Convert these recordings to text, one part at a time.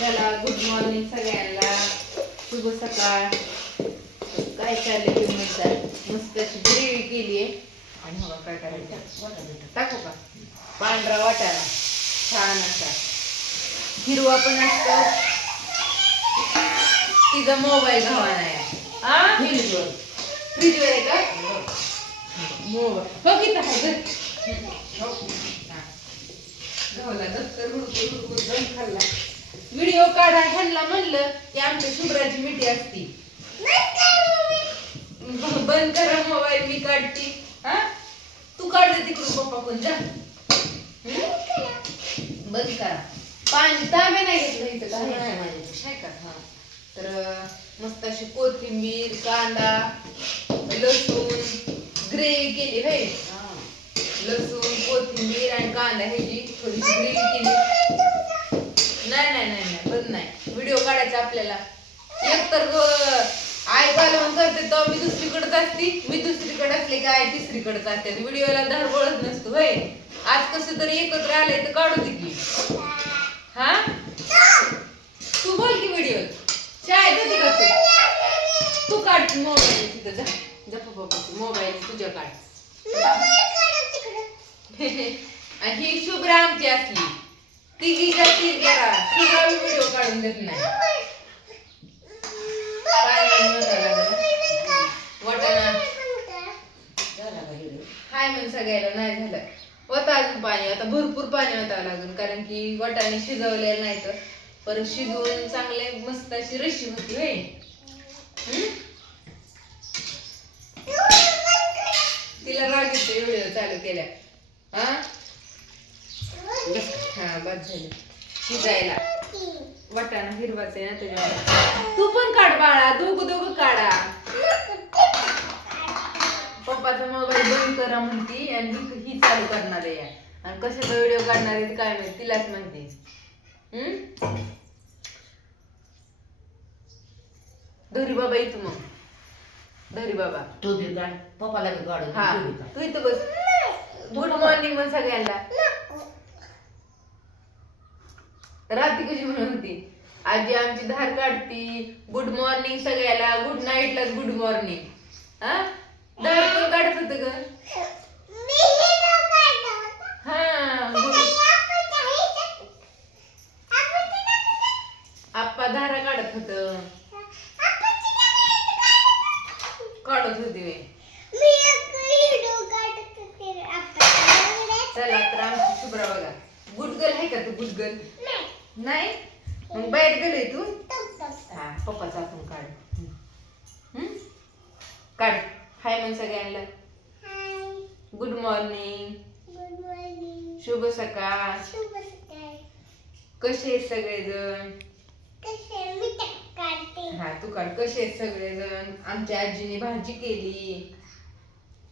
चला good morning सगळ्यांना, शुभ सकाळ. काय चाललंय तुम्ही म्हणतात? मस्त अशी ग्रेव्ही केली आहे आणि हवा काय करायचं टाकू का? पांढरा वाटाणा छान असा हिरवा पण असतो. तिचा मोबाईल घावा नाही फ्रीजवर आहे का? मोबाईल हो की गव्हाला दफ्तर हुडकून दम खाल्ला. व्हिडिओ काढा ह्यांना म्हणलं की आमच्या शुभ्राची मिठी असती. बंद करा मोबाईल, मी काढते. हा तू काढ दे तिकडून पप्पा पण जा. बंद करा. पाणी तांबे नाही घेतलं इथं काय नाही माझ्या का? हा तर मस्त अशी कोथिंबीर, कांदा, लसूण ग्रेव्ही केली होय. लसूण, कोथिंबीर आणि कांदा ह्याची थोडीशी ग्रेव्ही केली. नाही नाही नाही नाही बंद नाही. व्हिडिओ काढायचा आपल्याला. एक तर आई पालवून करते तर मी दुसरीकडेच असते, मी दुसरीकडे असले की आई तिसरीकडेच असते. व्हिडिओला धडपडत नसतो होय. आज कसं तरी एकत्र आलंय तर काढू दे की. हा तू बोल की व्हिडिओ शाळेत जाते का तू? तू काढ मोबाईल तिथं जा जा पप्पा मोबाईल तुझ्या काढ. आणि ही शुभ्रा आमची असली तिघी जाती जरा शुभ्रा व्हिडिओ काढून देत नाही. वाटाणा हाय म्हण सगळ्याला नाही झालं होतं अजून पाणी. आता भरपूर पाणी ओतावं लागेल कारण की वाटाणे शिजवलेले नाही तर परत शिजवून चांगले मस्त अशी रशी होती होय. तिला राग येते व्हिडिओ चालू केल्या. हा बस झाली शिजायला. वाटाणा हिरवाच आहे ना त्याच्यावर. तू पण काढ बाळा, दोघं काढा. पप्पाचा मोबाईल बंद करा म्हणती आणि ही चालू करणार आहे. आणि कशाचा व्हिडिओ काढणार आहे काय माहिती, तिलाच माहिती. धरी बाबा इथं मग धरी बाबा तू बी काढ पप्पाला बी काढ. हा तू इथं बस. गुड मॉर्निंग मग सगळ्यांना. रात्री कशी म्हणत होती आजी आमची धार काढती. गुड मॉर्निंग सगळ्याला, गुड नाईटला गुड मॉर्निंग. हा धार कोण काढत होत ग? आप्पा धारा काढत होत. काढत होती चला तर आमची शुभ्रा बघा गुडगल आहे का? तू गुडगल नाही मग बाहेर गेलोय तू. हा पप्पाचा आपण काढ काढ. हाय मग सगळ्यांना गुड मॉर्निंग, शुभ सकाळ. कसे आहेत सगळेजण? हा तू काढ. कसे आहेत सगळेजण? आमच्या आजीने भाजी केली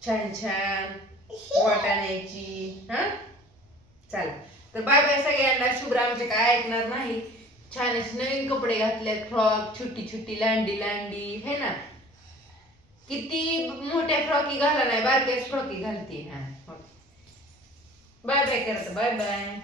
छान छान वाटाण्याची. हा चला तर बाय बाय सगळ्यांना. शुभ्रा आमचे काय ऐकणार नाही. छान असे नवीन कपडे घातलेत, फ्रॉक छोटी छोटी लांडी लांडी है ना. किती मोठ्या फ्रॉकी घाला नाही, बारक्याच फ्रॉकी घालते. हा बाय बाय करत. Bye bye.